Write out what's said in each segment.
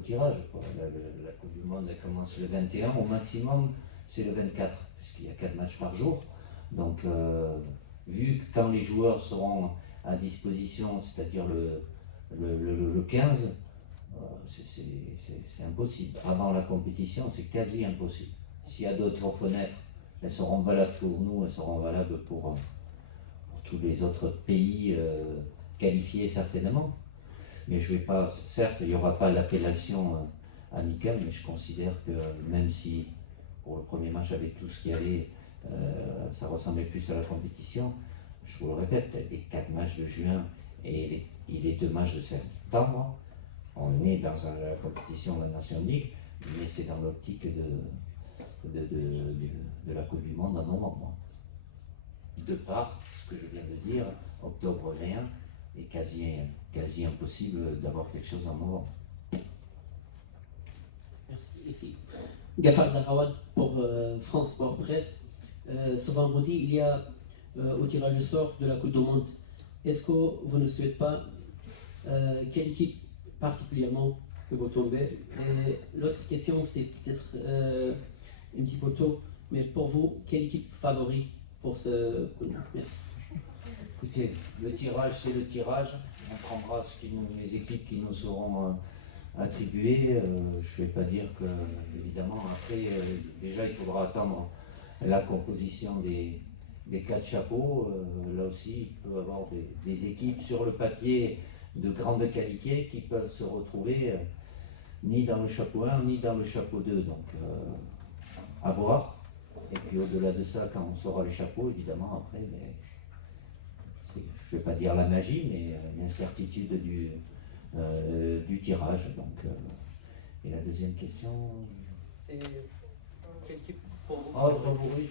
tirage, quoi. La Coupe du Monde elle commence le 21, au maximum c'est le 24, puisqu'il y a 4 matchs par jour. Donc, vu que quand les joueurs seront à disposition, c'est-à-dire le 15, c'est impossible. Avant la compétition, c'est quasi impossible. S'il y a d'autres fenêtres, elles seront valables pour nous, elles seront valables pour tous les autres pays qualifiés certainement. Mais je vais pas, certes, il n'y aura pas l'appellation amicale, mais je considère que même si pour le premier match avec tout ce qu'il y avait, ça ressemblait plus à la compétition, je vous le répète, les 4 matchs de juin et les 2 matchs de septembre, on est dans la compétition de la Nation League, mais c'est dans l'optique de la Coupe du Monde en novembre. De par ce que je viens de dire, octobre rien, est quasi impossible d'avoir quelque chose en novembre. Merci. Ici. Gafar Darawad pour France Sport Presse. Ce vendredi, il y a au tirage au sort de la Coupe du Monde. Est-ce que vous ne souhaitez pas quelle équipe particulièrement que vous tombez? Et l'autre question, c'est peut-être un petit peu tôt, mais pour vous, quelle équipe favori pour ce Coupe du Monde? Merci. Écoutez, le tirage, c'est le tirage. On prendra les équipes qui nous seront attribuées. Je ne vais pas dire que, évidemment, après, déjà, il faudra attendre la composition des 4 chapeaux. Là aussi, il peut y avoir des équipes sur le papier de grande qualité qui peuvent se retrouver ni dans le chapeau 1, ni dans le chapeau 2. Donc, à voir. Et puis, au-delà de ça, quand on saura les chapeaux, évidemment, après, mais je ne vais pas dire la magie, mais l'incertitude du tirage. Donc, et la deuxième question. C'est quelle équipe pour vous? Ah, le favori,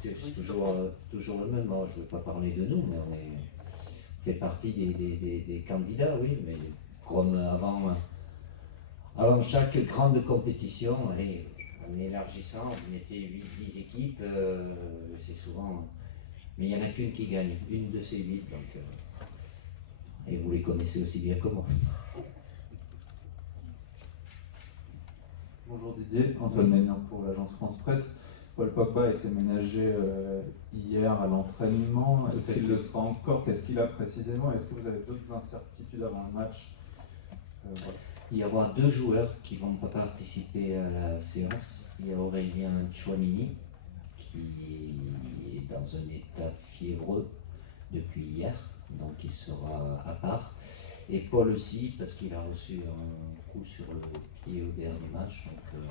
c'est toujours le même. Je ne veux pas parler de nous, mais on fait partie des candidats, oui. Mais comme avant chaque grande compétition, en élargissant, on mettait 8-10 équipes, c'est souvent. Mais il n'y en a qu'une qui gagne, une de ces 8, donc, et vous les connaissez aussi bien que moi. Bonjour Didier, Antoine Maignan pour l'agence France Presse. Paul Pogba a été ménagé hier à l'entraînement. Est-ce qu'il le sera encore? Qu'est-ce qu'il a précisément? Est-ce que vous avez d'autres incertitudes avant le match? Voilà. Il y aura 2 joueurs qui ne vont pas participer à la séance. Il y a Aurélien Tchouameni, qui est dans un état fiévreux depuis hier, donc il sera à part. Et Paul aussi, parce qu'il a reçu un coup sur le pied au dernier match, donc